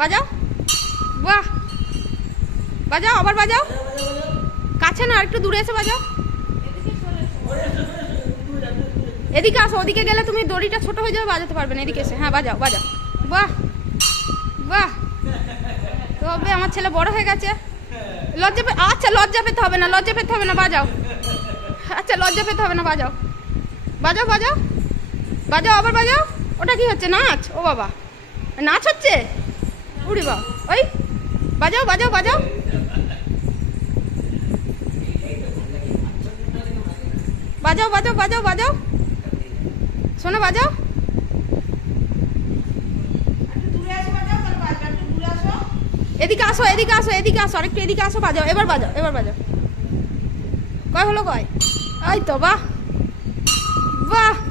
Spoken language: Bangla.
বাজাও, বাহ, বাজাও, আবার বাজাও। কাছে না, একটু দূরে এসে বাজাও। এদিকে আসো, ওদিকে গেলে তুমি দড়িটা ছোট হয়ে যাবে, বাজাতে পারবে না। এদিকে এসে, হ্যাঁ বাজাও, বাজাও। বাহ, বাহ, তবে আমার ছেলে বড় হয়ে গেছে। আচ্ছা লজ্জা পেতে হবে না, লজ্জা পেতে হবে না, বাজাও। আচ্ছা লজ্জা পেতে হবে না, বাজাও, বাজাও, বাজাও, বাজাও, আবার বাজাও। ওটা কি হচ্ছে, নাচ? ও বাবা, নাচ হচ্ছে? উড়ি বাবা, ওই বাজাও, বাজাও, বাজাও। বাজাও, বাজাও, বাজাও, বাজাও, শোনো বাজাও। এদিকে আসো, এদিকে আসো, এদিকে আসো, আরেকটু এদিকে আসো, বাজাও, এবার বাজাও, এবার বাজাও। কয় হলো, কয়? এই তো, বাহ, বাহ।